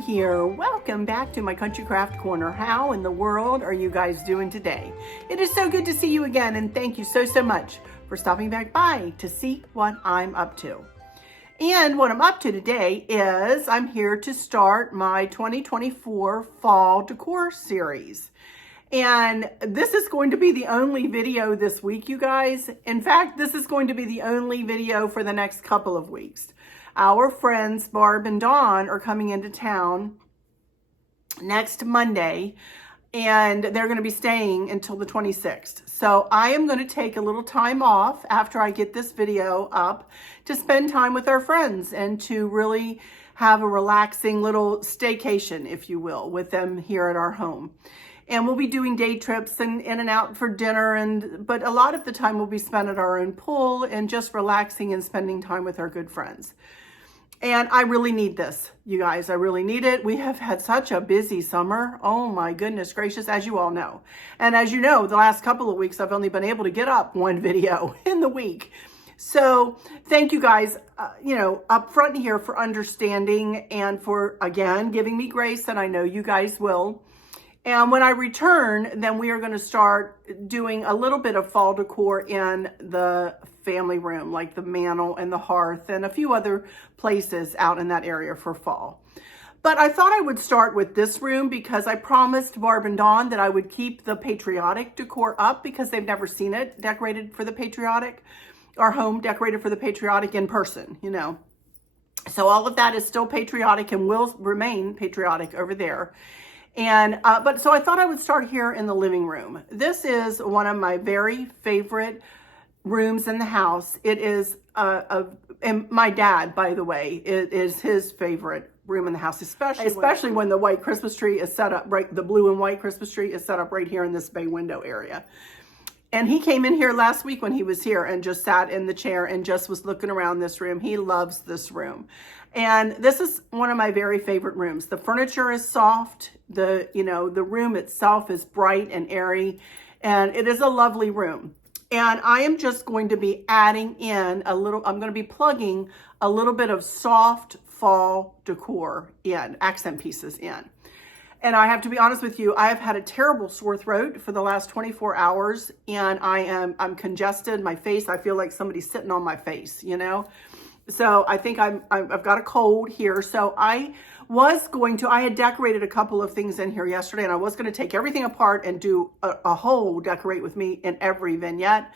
here. Welcome back to my Country Craft Corner. How in the world are you guys doing today? It is so good to see you again, and thank you so much for stopping back by to see what I'm up to. And what I'm up to today is I'm here to start my 2024 Fall Decor series. And this is going to be the only video this week, you guys. In fact, this is going to be the only video for the next couple of weeks. Our friends Barb and Dawn are coming into town next Monday, and they're going to be staying until the 26th. So I am going to take a little time off after I get this video up to spend time with our friends and to really have a relaxing little staycation, if you will, with them here at our home. And we'll be doing day trips and in and out for dinner, but a lot of the time will be spent at our own pool and just relaxing and spending time with our good friends. And I really need this, you guys. I really need it. We have had such a busy summer. Oh my goodness gracious, as you all know. And as you know, the last couple of weeks, I've only been able to get up one video in the week. So thank you guys, up front here for understanding and for, again, giving me grace, and I know you guys will. And when I return, then we are going to start doing a little bit of fall decor in the family room, like the mantle and the hearth and a few other places out in that area for fall. But I thought I would start with this room because I promised Barb and Dawn that I would keep the patriotic decor up because they've never seen it decorated for the patriotic, our home decorated for the patriotic in person, So all of that is still patriotic and will remain patriotic over there. And so I thought I would start here in the living room. This is one of my very favorite rooms in the house. It is and my dad, by the way, it is his favorite room in the house, especially when the white Christmas tree is set up right. The blue and white Christmas tree is set up right here in this bay window area. And he came in here last week when he was here and just sat in the chair and just was looking around this room. He loves this room. And this is one of my very favorite rooms. The furniture is soft. The room itself is bright and airy, and it is a lovely room. And I am just going to be adding in I'm going to be plugging a little bit of soft fall decor in, accent pieces in. And I have to be honest with you, I have had a terrible sore throat for the last 24 hours, and I'm congested. My face, I feel like somebody's sitting on my face, So I think I've got a cold here. So I had decorated a couple of things in here yesterday, and I was going to take everything apart and do a whole decorate with me in every vignette.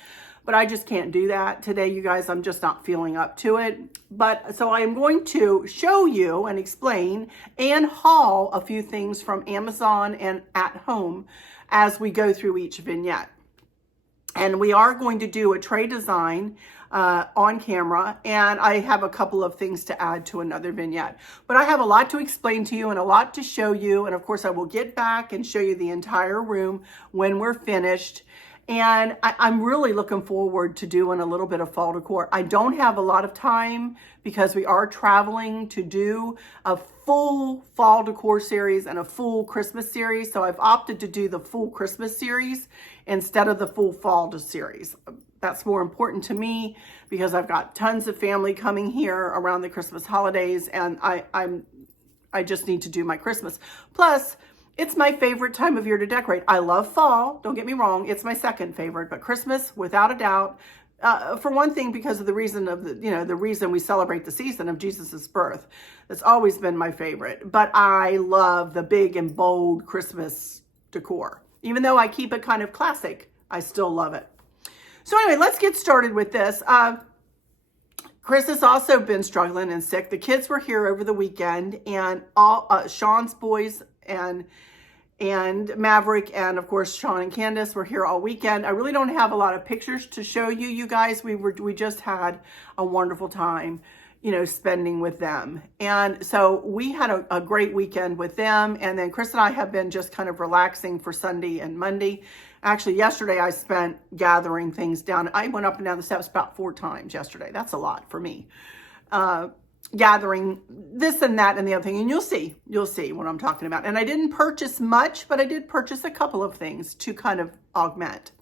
But I just can't do that today, you guys. I'm just not feeling up to it. But so I am going to show you and explain and haul a few things from Amazon and at home as we go through each vignette. And we are going to do a tray design on camera, and I have a couple of things to add to another vignette. But I have a lot to explain to you and a lot to show you, and of course I will get back and show you the entire room when we're finished. And I'm really looking forward to doing a little bit of fall decor. I don't have a lot of time because we are traveling to do a full fall decor series and a full Christmas series. So I've opted to do the full Christmas series instead of the full fall series. That's more important to me because I've got tons of family coming here around the Christmas holidays, and I just need to do my Christmas. Plus, it's my favorite time of year to decorate. I love fall, don't get me wrong, it's my second favorite, but Christmas, without a doubt, for one thing, because of the reason of the reason we celebrate the season of Jesus's birth. That's always been my favorite. But I love the big and bold Christmas decor. Even though I keep it kind of classic, I still love it. So anyway, let's get started with this. Chris has also been struggling and sick. The kids were here over the weekend, and all Sean's boys and Maverick and of course Sean and Candace were here all weekend. I really don't have a lot of pictures to show you guys. We just had a wonderful time, spending with them. And so we had a great weekend with them. And then Chris and I have been just kind of relaxing for Sunday and Monday. Actually, yesterday I spent gathering things down. I went up and down the steps about 4 times yesterday. That's a lot for me. Gathering this and that and the other thing. And you'll see what I'm talking about. And I didn't purchase much, but I did purchase a couple of things to kind of augment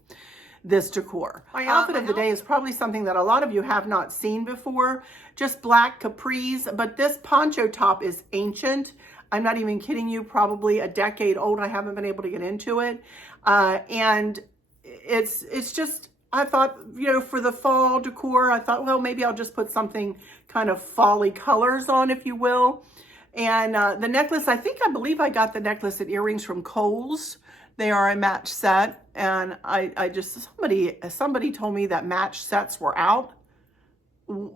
this decor. My outfit of the day is probably something that a lot of you have not seen before. Just black capris, but this poncho top is ancient. I'm not even kidding you, probably a decade old. I haven't been able to get into it. And it's just, I thought, you know, for the fall decor, I thought, well, maybe I'll just put something kind of fall-y colors on, if you will. And the necklace, I believe I got the necklace and earrings from Kohl's. They are a match set. And I just, somebody told me that match sets were out.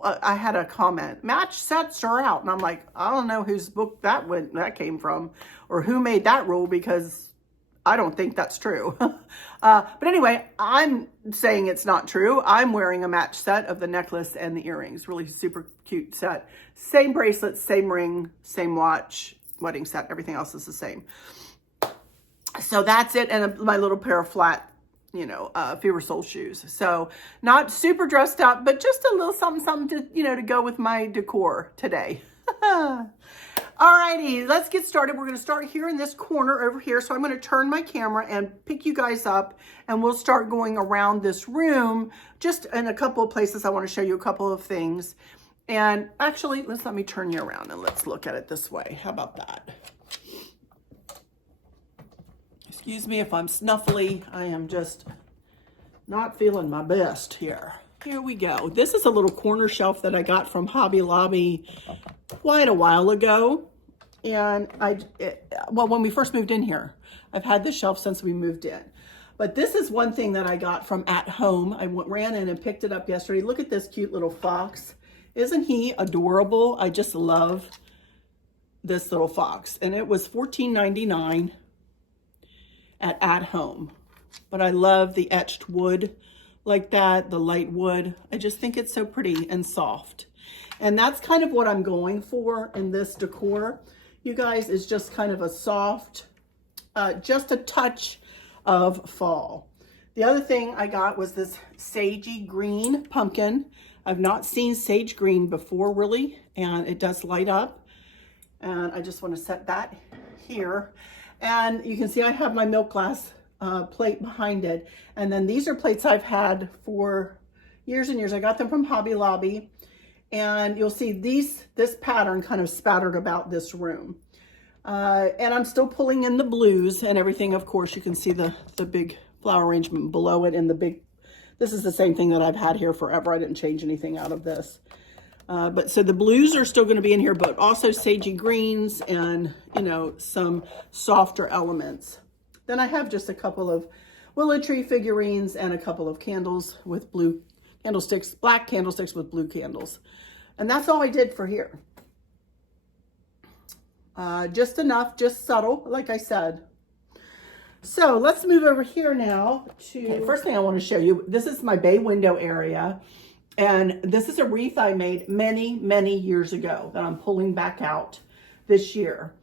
I had a comment, match sets are out. And I'm like, I don't know whose book that came from or who made that rule, because I don't think that's true. But anyway, I'm saying it's not true. I'm wearing a match set of the necklace and the earrings. Really super cute set. Same bracelet, same ring, same watch, wedding set. Everything else is the same. So that's it. And my little pair of flat, you know, Fever Soul shoes. So not super dressed up, but just a little something to, you know, to go with my decor today. Alrighty, let's get started. We're going to start here in this corner over here. So I'm going to turn my camera and pick you guys up, and we'll start going around this room just in a couple of places. I want to show you a couple of things. And actually, let me turn you around and let's look at it this way. How about that? Excuse me if I'm snuffly. I am just not feeling my best here. Here we go. This is a little corner shelf that I got from Hobby Lobby quite a while ago. And well, when we first moved in here, I've had this shelf since we moved in. But this is one thing that I got from At Home. I ran in and picked it up yesterday. Look at this cute little fox. Isn't he adorable? I just love this little fox. And it was $14.99 at Home. But I love the etched wood like that, the light wood. I just think it's so pretty and soft. And that's kind of what I'm going for in this decor, you guys, is just kind of a soft, just a touch of fall. The other thing I got was this sagey green pumpkin. I've not seen sage green before, really, and it does light up. And I just want to set that here. And you can see I have my milk glass plate behind it. And then these are plates I've had for years and years. I got them from Hobby Lobby. And you'll see this pattern kind of spattered about this room. And I'm still pulling in the blues and everything. Of course, you can see the big flower arrangement below it and the big, this is the same thing that I've had here forever. I didn't change anything out of this. But so the blues are still going to be in here, but also sagey greens and, you know, some softer elements. Then I have just a couple of willow tree figurines and a couple of candles with blue candlesticks, black candlesticks with blue candles. And that's all I did for here. Just enough, just subtle, like I said. So let's move over here now to, okay, first thing I want to show you, this is my bay window area. And this is a wreath I made many, many years ago that I'm pulling back out this year.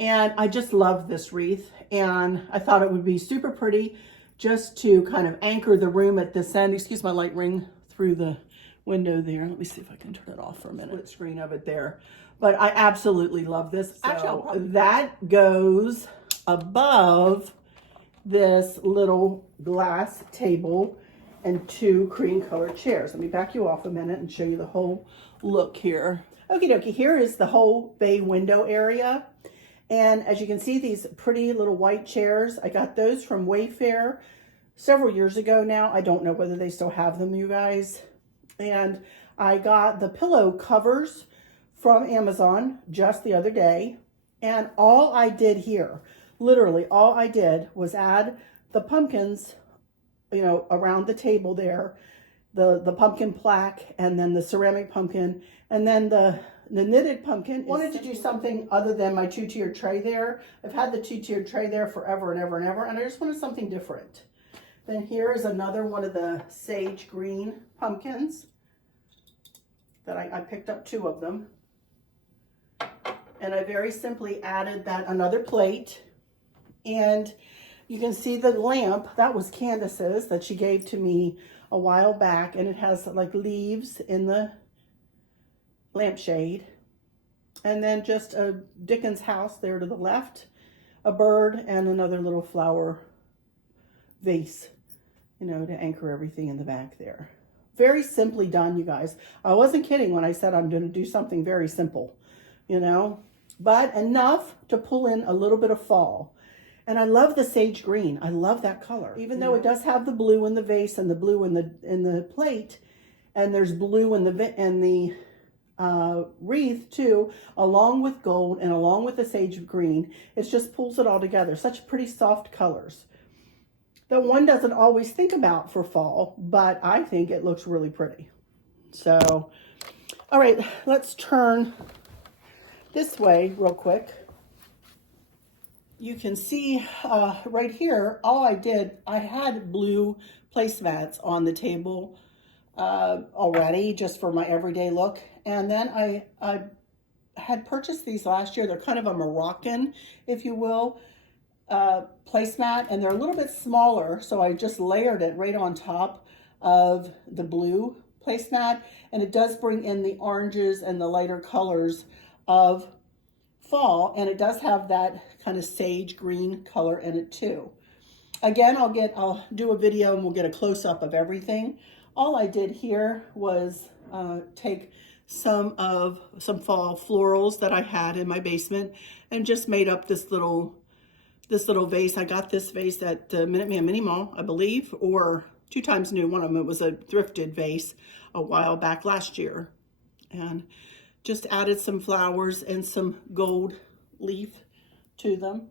And I just love this wreath. And I thought it would be super pretty just to kind of anchor the room at this end. Excuse my light ring through the window there. Let me see if I can turn it off for a minute. Split screen of it there. But I absolutely love this. So actually, that goes above this little glass table and two cream colored chairs. Let me back you off a minute and show you the whole look here. Okie dokie, here is the whole bay window area. And as you can see, these pretty little white chairs, I got those from Wayfair several years ago now. I don't know whether they still have them, you guys. And I got the pillow covers from Amazon just the other day. And all I did here, literally all I did was add the pumpkins, you know, around the table there, the pumpkin plaque, and then the ceramic pumpkin, and then the knitted pumpkin. Wanted to do something other than my two-tiered tray there. I've had the two-tiered tray there forever and ever and ever, and I just wanted something different. Then here is another one of the sage green pumpkins that I picked up two of them. And I very simply added that another plate. And you can see the lamp, that was Candace's that she gave to me a while back, and it has like leaves in the lampshade. And then just a Dickens house there to the left, a bird, and another little flower vase, you know, to anchor everything in the back there. Very simply done, you guys. I wasn't kidding when I said I'm going to do something very simple, you know. but enough to pull in a little bit of fall. And I love the sage green. I love that color. Even though it does have the blue in the vase and the blue in the plate, and there's blue in the wreath too, along with gold and along with the sage green, it just pulls it all together. Such pretty soft colors that one doesn't always think about for fall, but I think it looks really pretty. So, all right, let's turn this way real quick. You can see right here, all I did, I had blue placemats on the table already just for my everyday look. And then I had purchased these last year. They're kind of a Moroccan, if you will, placemat, and they're a little bit smaller. So I just layered it right on top of the blue placemat. And it does bring in the oranges and the lighter colors of fall, and it does have that kind of sage green color in it too. Again, I'll do a video and we'll get a close-up of everything. All I did here was take some fall florals that I had in my basement and just made up this little vase. I got this vase at the Minuteman Mini Mall, I believe, or 2 times new. One of them, it was a thrifted vase a while back last year, and just added some flowers and some gold leaf to them,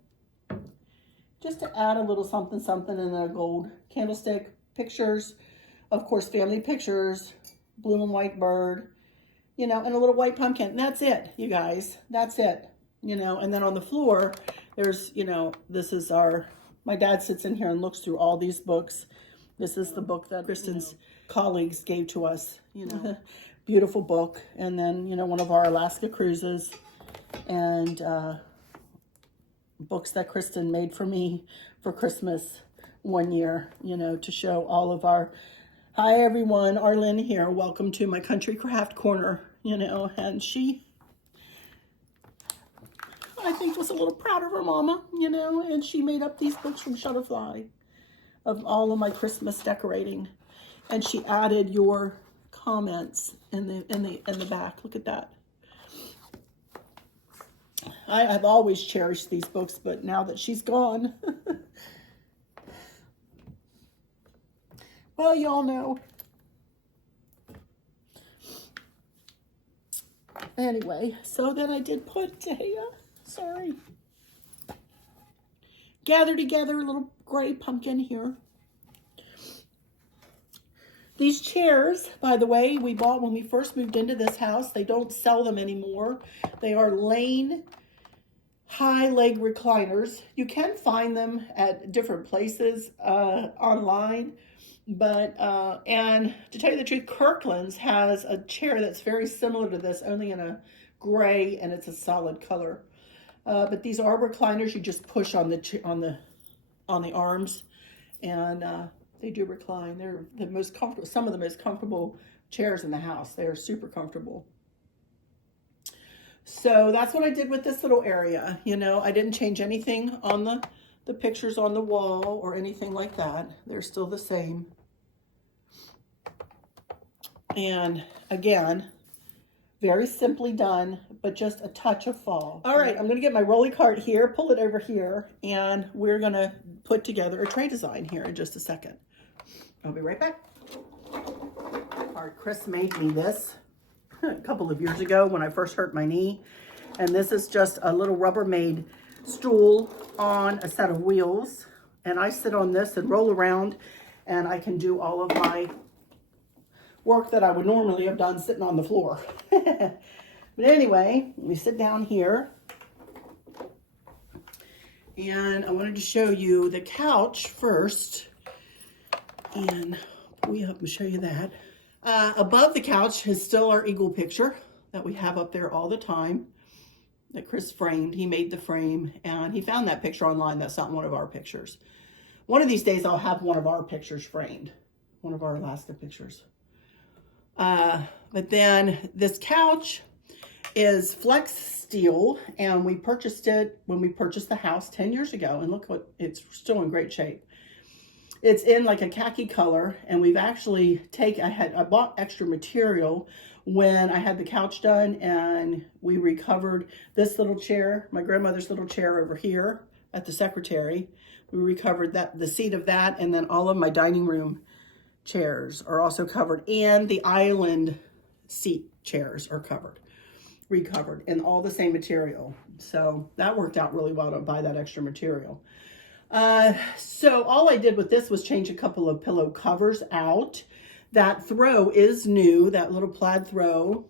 just to add a little something in a gold candlestick. Pictures, of course, family pictures, blue and white bird, you know, and a little white pumpkin. And that's it, you guys. That's it, you know. And then on the floor, there's, you know, this is my dad sits in here and looks through all these books. This is the book that Kristen's colleagues gave to us, you know. Beautiful book. And then, you know, one of our Alaska cruises, and books that Kristen made for me for Christmas one year, you know, to show all of our, hi everyone, Arlynn here, welcome to my country craft corner, you know. And she, I think, was a little proud of her mama, you know, and she made up these books from Shutterfly of all of my Christmas decorating, and she added your comments in the back. Look at that. I've always cherished these books, but now that she's gone, well, y'all know. Anyway, so then I did put gather together a little gray pumpkin here. These chairs, by the way, we bought when we first moved into this house. They don't sell them anymore. They are Lane high leg recliners. You can find them at different places online, but and to tell you the truth, Kirkland's has a chair that's very similar to this, only in a gray, and it's a solid color. But these are recliners. You just push on the arms, and they do recline. They're the most comfortable, some of the most comfortable chairs in the house. They are super comfortable. So that's what I did with this little area. You know, I didn't change anything on the pictures on the wall or anything like that. They're still the same. And again, very simply done, but just a touch of fall. All right, I'm gonna get my rolly cart here, pull it over here, and we're gonna put together a tray design here in just a second. I'll be right back. All right, Chris made me this a couple of years ago when I first hurt my knee. And this is just a little Rubbermaid stool on a set of wheels. And I sit on this and roll around, and I can do all of my work that I would normally have done sitting on the floor. But anyway, we sit down here. And I wanted to show you the couch first. And pull you up and show you that. Above the couch is still our eagle picture that we have up there all the time that Chris framed. He made the frame, and he found that picture online. That's not one of our pictures. One of these days I'll have one of our pictures framed, one of our Alaska pictures. But then this couch is flex steel, and we purchased it when we purchased the house 10 years ago, and look what, it's still in great shape. It's in like a khaki color, and we've actually I bought extra material when I had the couch done, and we recovered this little chair, my grandmother's little chair over here at the secretary. We recovered that, the seat of that, and then all of my dining room chairs are also covered, and the island seat chairs are recovered, and all the same material. So that worked out really well to buy that extra material. So all I did with this was change a couple of pillow covers out. That throw is new. That little plaid throw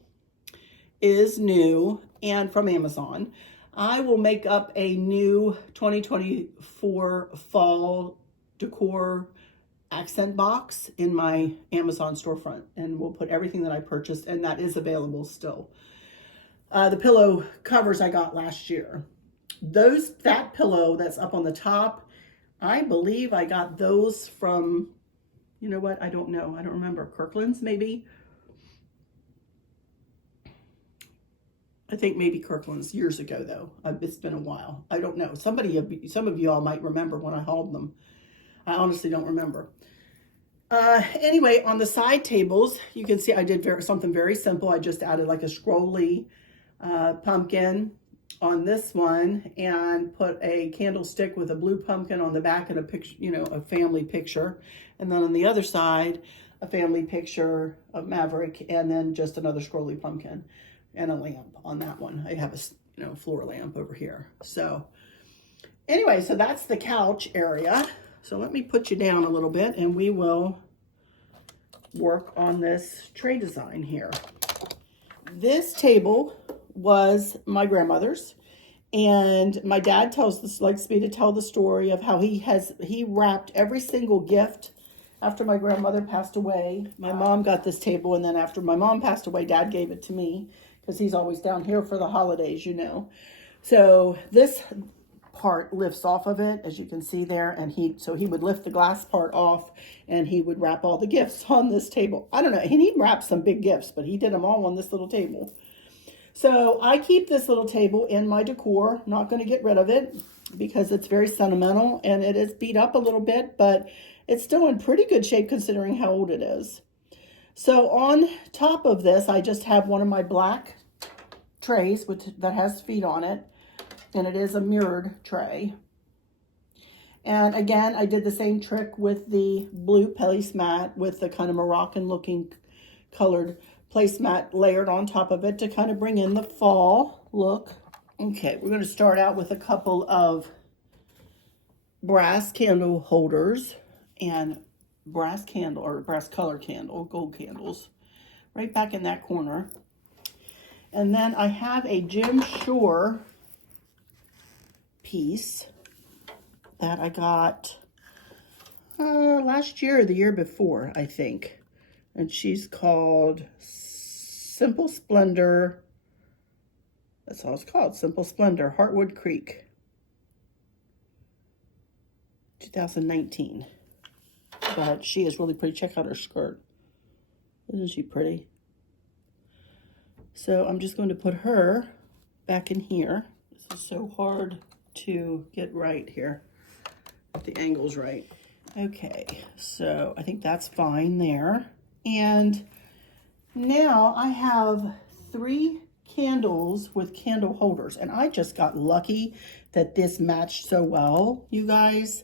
is new and from Amazon. I will make up a new 2024 fall decor accent box in my Amazon storefront, and we'll put everything that I purchased, and that is available still. The pillow covers I got last year. That pillow that's up on the top, I believe I got those from, you know what, I don't know. I don't remember. Kirkland's, maybe? I think maybe Kirkland's years ago, though. It's been a while. I don't know. Some of you all might remember when I hauled them. I honestly don't remember. Anyway, on the side tables, you can see I did something very simple. I just added like a scrolly pumpkin on this one, and put a candlestick with a blue pumpkin on the back, and a picture, you know, a family picture. And then on the other side, a family picture of Maverick, and then just another scrolly pumpkin and a lamp on that one. I have a, you know, floor lamp over here. So anyway, so that's the couch area. So let me put you down a little bit, and we will work on this tray design here. This table was my grandmother's, and my dad likes me to tell the story of how he wrapped every single gift after my grandmother passed away. My mom got this table, and then after my mom passed away, Dad gave it to me because he's always down here for the holidays, you know. So this part lifts off of it, as you can see there, and he would lift the glass part off, and he would wrap all the gifts on this table. I don't know, he wrapped some big gifts, but he did them all on this little table. So I keep this little table in my decor, not going to get rid of it because it's very sentimental, and it is beat up a little bit, but it's still in pretty good shape considering how old it is. So on top of this, I just have one of my black trays that has feet on it, and it is a mirrored tray. And again, I did the same trick with the blue placemat with the kind of Moroccan looking colored placemat layered on top of it to kind of bring in the fall look. Okay, we're going to start out with a couple of brass candle holders and brass color candle, gold candles, right back in that corner. And then I have a Jim Shore piece that I got last year or the year before, I think. And she's called Simple Splendor. That's all it's called, Simple Splendor, Heartwood Creek, 2019. But she is really pretty. Check out her skirt. Isn't she pretty? So I'm just going to put her back in here. This is so hard to get right here. Get the angles right. Okay, so I think that's fine there. And now I have 3 candles with candle holders, and I just got lucky that this matched so well, you guys.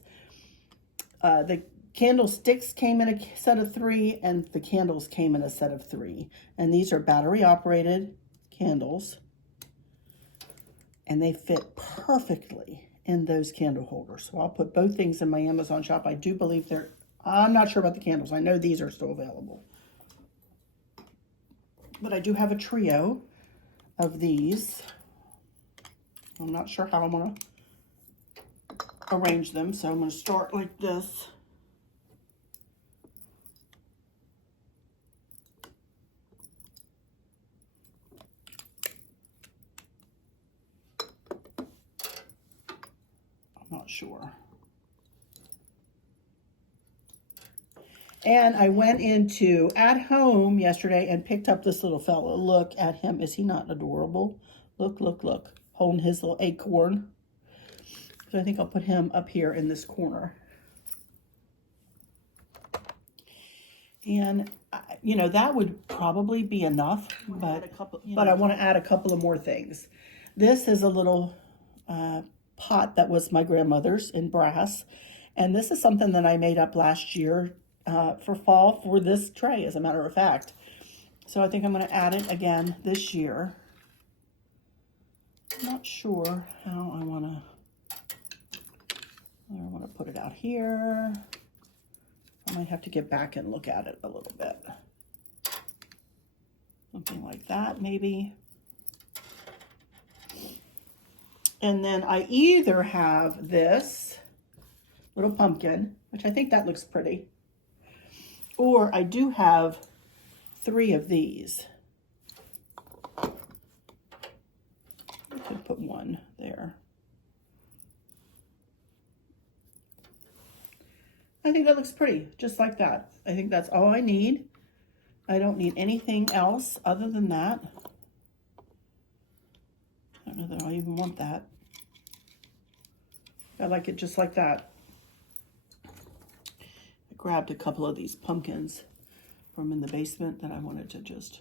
The candlesticks came in a set of 3, and the candles came in a set of 3. And these are battery operated candles, and they fit perfectly in those candle holders. So I'll put both things in my Amazon shop. I do believe I'm not sure about the candles. I know these are still available. But I do have a trio of these. I'm not sure how I'm going to arrange them, so I'm going to start like this. I'm not sure. And I went into At Home yesterday and picked up this little fella. Look at him. Is he not adorable? Look, look, look. Holding his little acorn. So I think I'll put him up here in this corner. And, you know, that would probably be enough, but I want to add a couple of more things. This is a little pot that was my grandmother's in brass. And this is something that I made up last year for fall for this tray, as a matter of fact. So I think I'm going to add it again this year. I'm not sure how I want to put it out here. I might have to get back and look at it a little bit. Something like that, maybe. And then I either have this little pumpkin, which I think that looks pretty, or I do have 3 of these. I could put one there. I think that looks pretty, just like that. I think that's all I need. I don't need anything else other than that. I don't know that I even want that. I like it just like that. I grabbed a couple of these pumpkins from in the basement that I wanted to just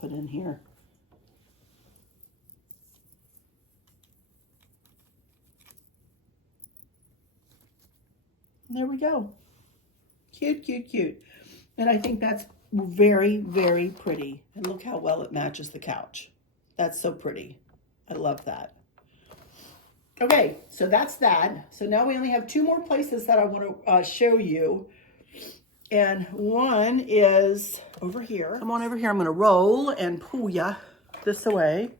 put in here. And there we go. Cute, cute, cute. And I think that's very, very pretty. And look how well it matches the couch. That's so pretty. I love that. Okay, so that's that. So now we only have 2 more places that I want to show you. And one is over here. Come on over here. I'm going to roll and pull ya this away.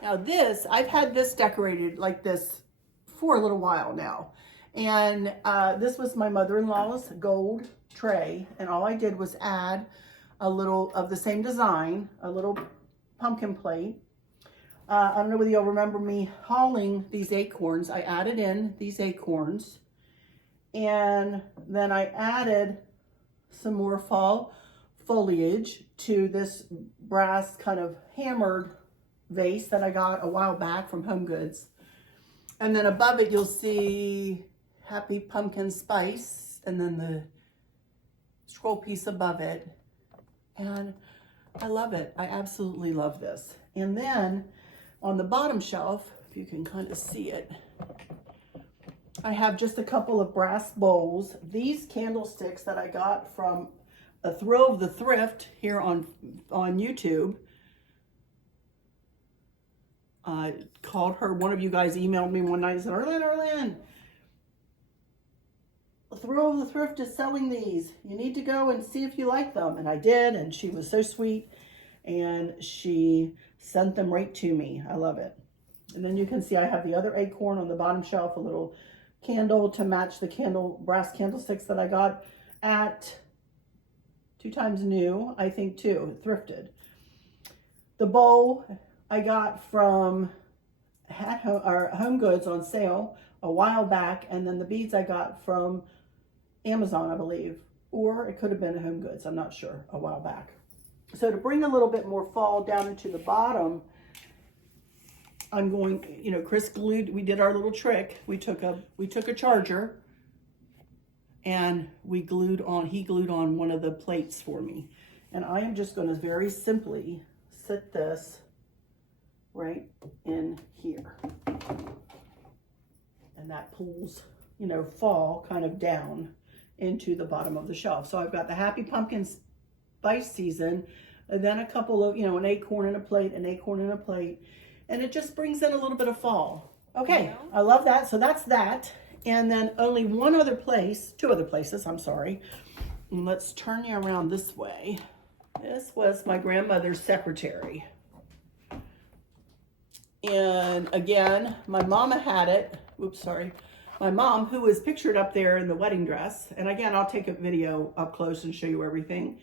Now this, I've had this decorated like this for a little while now. And this was my mother-in-law's gold tray. And all I did was add a little of the same design, a little pumpkin plate. I don't know whether you'll remember me hauling these acorns. I added in these acorns. And then I added some more fall foliage to this brass kind of hammered vase that I got a while back from Home Goods. And then above it, you'll see Happy Pumpkin Spice, and then the scroll piece above it. And I love it. I absolutely love this. And then on the bottom shelf, if you can kind of see it, I have just a couple of brass bowls. These candlesticks that I got from a Thrill of the Thrift here on YouTube. I called her. One of you guys emailed me one night and said, Arlynn, Thrill of the Thrift is selling these. You need to go and see if you like them. And I did, and she was so sweet. And she sent them right to me. I love it. And then you can see I have the other acorn on the bottom shelf, a little candle to match the brass candlesticks that I got at 2 times new, I think too, thrifted. The bowl I got from Home Goods on sale a while back, and then the beads I got from Amazon, I believe, or it could have been Home Goods, I'm not sure, a while back. So to bring a little bit more fall down into the bottom, I'm going, you know, Chris glued, we did our little trick. We took a charger and he glued on one of the plates for me. And I am just going to very simply sit this right in here. And that pulls, you know, fall kind of down into the bottom of the shelf. So I've got the Happy Pumpkin Spice Season, and then a couple of, you know, an acorn and a plate, an acorn and a plate. And it just brings in a little bit of fall. Okay, yeah. I love that. So that's that. And then only 2 other places, I'm sorry. And let's turn you around this way. This was my grandmother's secretary. And again, my mama had it. Oops, sorry. My mom, who is pictured up there in the wedding dress. And again, I'll take a video up close and show you everything.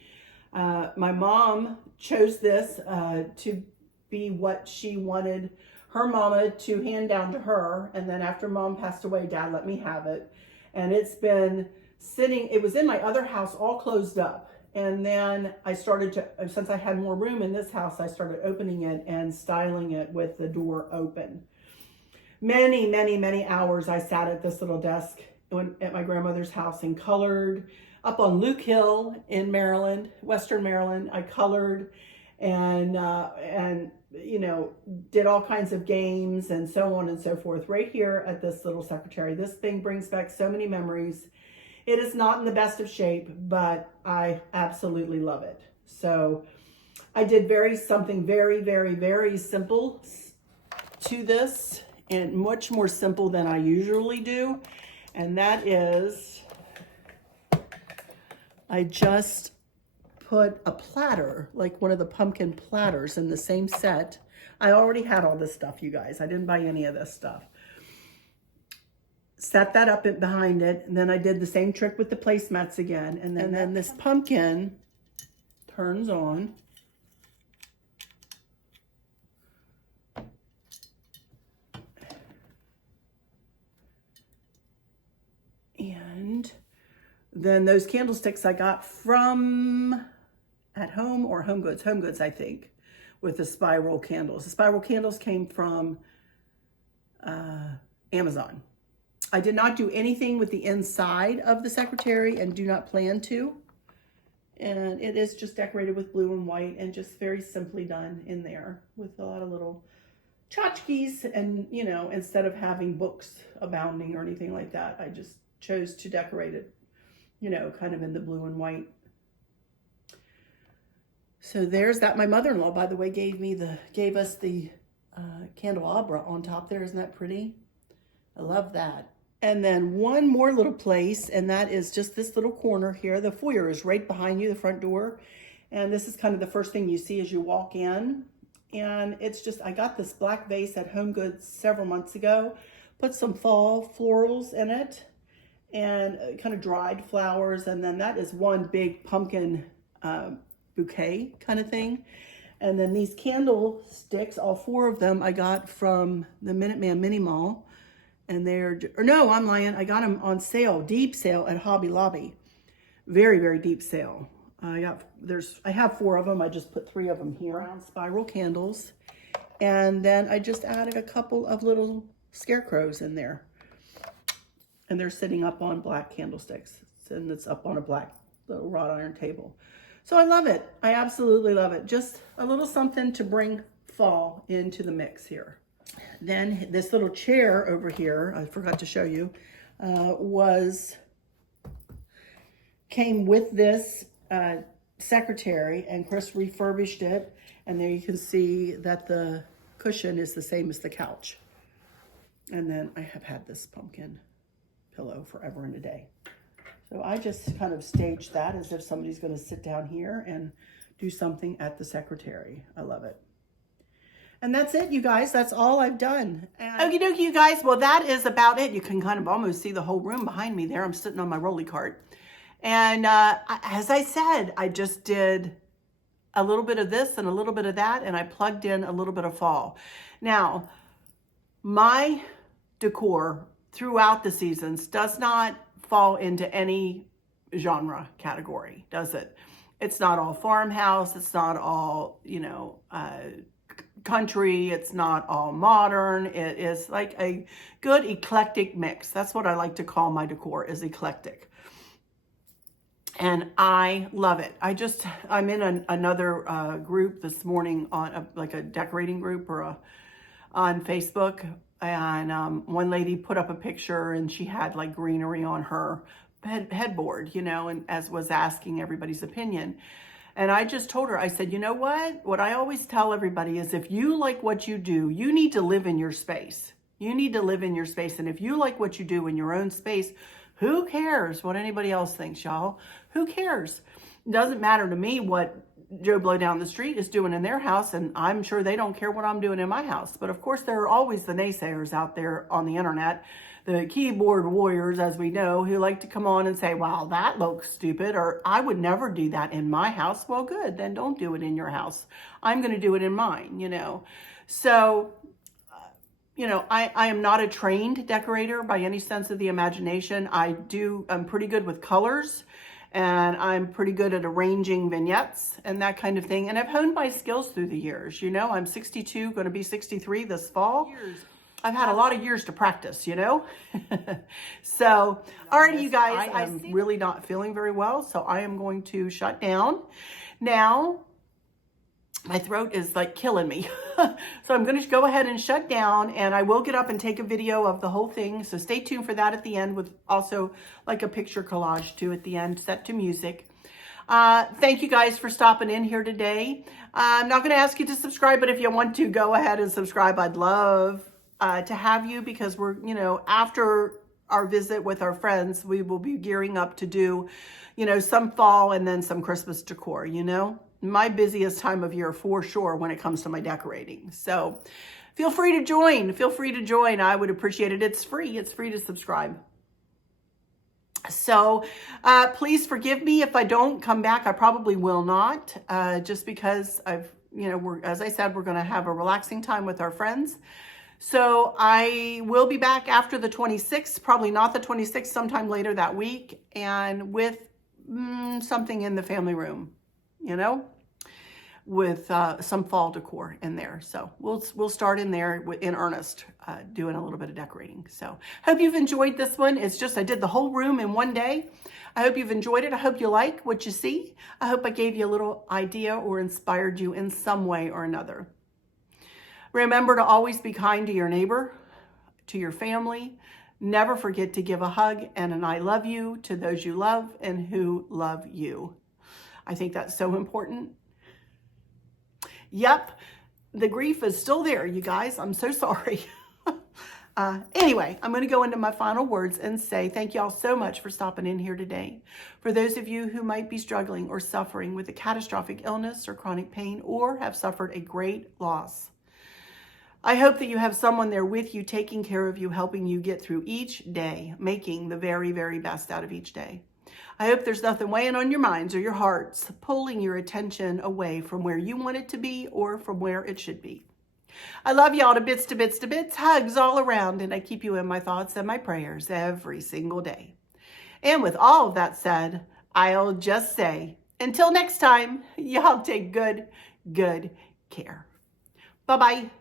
My mom chose this to be what she wanted her mama to hand down to her. And then after Mom passed away, Dad let me have it. And it's been sitting, it was in my other house all closed up. And then I started to, since I had more room in this house, I started opening it and styling it with the door open. Many, many, many hours I sat at this little desk at my grandmother's house and colored. Up on Luke Hill in Maryland, Western Maryland, I colored and you know, did all kinds of games and so on and so forth right here at this little secretary. This thing brings back so many memories. It is not in the best of shape, but I absolutely love it. So I did something very, very, very simple to this, and much more simple than I usually do. And that is, I just put a platter, like one of the pumpkin platters in the same set. I already had all this stuff, you guys. I didn't buy any of this stuff. Set that up behind it, and then I did the same trick with the placemats again. And then this pumpkin turns on. And then those candlesticks I got from At Home or Home Goods, I think, with the spiral candles. The spiral candles came from Amazon. I did not do anything with the inside of the secretary and do not plan to. And it is just decorated with blue and white and just very simply done in there with a lot of little tchotchkes. And, you know, instead of having books abounding or anything like that, I just chose to decorate it, you know, kind of in the blue and white. So there's that. My mother-in-law, by the way, gave us the candelabra on top there. Isn't that pretty? I love that. And then one more little place, and that is just this little corner here. The foyer is right behind you, the front door. And this is kind of the first thing you see as you walk in. And it's just, I got this black vase at Home Goods several months ago, put some fall florals in it and kind of dried flowers. And then that is one big pumpkin bouquet kind of thing. And then these candlesticks, all 4 of them I got from the Minuteman Mini Mall. And I'm lying. I got them on sale, deep sale at Hobby Lobby. Very, very deep sale. I have 4 of them. I just put 3 of them here on spiral candles. And then I just added a couple of little scarecrows in there. And they're sitting up on black candlesticks. And it's up on a black little wrought iron table. So I love it. I absolutely love it. Just a little something to bring fall into the mix here. Then this little chair over here, I forgot to show you, came with this secretary, and Chris refurbished it. And there you can see that the cushion is the same as the couch. And then I have had this pumpkin pillow forever and a day. So I just kind of staged that as if somebody's going to sit down here and do something at the secretary. I love it. And that's it, you guys. That's all I've done. Okie dokie, you guys. Well, that is about it. You can kind of almost see the whole room behind me there. I'm sitting on my rolly cart. And as I said, I just did a little bit of this and a little bit of that, and I plugged in a little bit of fall. Now, my decor throughout the seasons does not fall into any genre category, does it? It's not all farmhouse. It's not all, you know, country. It's not all modern. It is like a good eclectic mix. That's what I like to call my decor, is eclectic. And I love it. I'm in another group this morning on like a decorating group or on Facebook. And one lady put up a picture and she had like greenery on her headboard, you know, and as was asking everybody's opinion. And I just told her, I said, you know what? What I always tell everybody is if you like what you do, you need to live in your space. You need to live in your space. And if you like what you do in your own space, who cares what anybody else thinks, y'all? Who cares? It doesn't matter to me what Joe Blow down the street is doing in their house, and I'm sure they don't care what I'm doing in my house. But of course, there are always the naysayers out there on the internet, the keyboard warriors, as we know, who like to come on and say, wow, that looks stupid, or I would never do that in my house. Well, good, then don't do it in your house. I'm going to do it in mine, you know. So, you know, I am not a trained decorator by any sense of the imagination. I'm pretty good with colors, and I'm pretty good at arranging vignettes and that kind of thing. And I've honed my skills through the years. You know, I'm 62, going to be 63 this fall. I've had a lot of years to practice, you know? So, alrighty, you guys, I'm really not feeling very well, so I am going to shut down. Now, my throat is like killing me. So I'm going to go ahead and shut down, and I will get up and take a video of the whole thing. So stay tuned for that at the end, with also like a picture collage too at the end, set to music. Thank you guys for stopping in here today. I'm not going to ask you to subscribe, but if you want to, go ahead and subscribe. I'd love to have you, because we're, you know, after our visit with our friends, we will be gearing up to do, you know, some fall and then some Christmas decor, you know. My busiest time of year for sure when it comes to my decorating. So feel free to join. Feel free to join. I would appreciate it. It's free. It's free to subscribe. So please forgive me if I don't come back. I probably will not, just because I've, you know, as I said, we're going to have a relaxing time with our friends. So I will be back after the 26th, probably not the 26th, sometime later that week, and with something in the family room, you know, with some fall decor in there. So we'll start in there in earnest, doing a little bit of decorating. So hope you've enjoyed this one. It's just, I did the whole room in one day. I hope you've enjoyed it. I hope you like what you see. I hope I gave you a little idea or inspired you in some way or another. Remember to always be kind to your neighbor, to your family. Never forget to give a hug and an I love you to those you love and who love you. I think that's so important. Yep, the grief is still there, you guys. I'm so sorry. Anyway, I'm going to go into my final words and say thank you all so much for stopping in here today. For those of you who might be struggling or suffering with a catastrophic illness or chronic pain, or have suffered a great loss, I hope that you have someone there with you, taking care of you, helping you get through each day, making the very, very best out of each day. I hope there's nothing weighing on your minds or your hearts, pulling your attention away from where you want it to be or from where it should be. I love y'all to bits, to bits, to bits, hugs all around, and I keep you in my thoughts and my prayers every single day. And with all of that said, I'll just say, until next time, y'all take good care. Bye-bye.